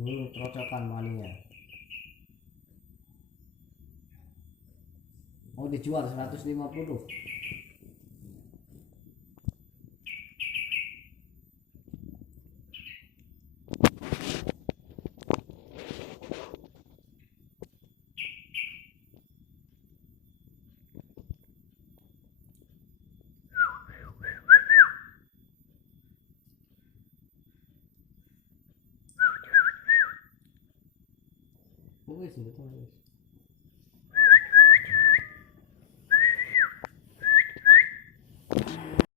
Kerocokan malingnya. Oh, dijual 150. Oh, wis betul wis.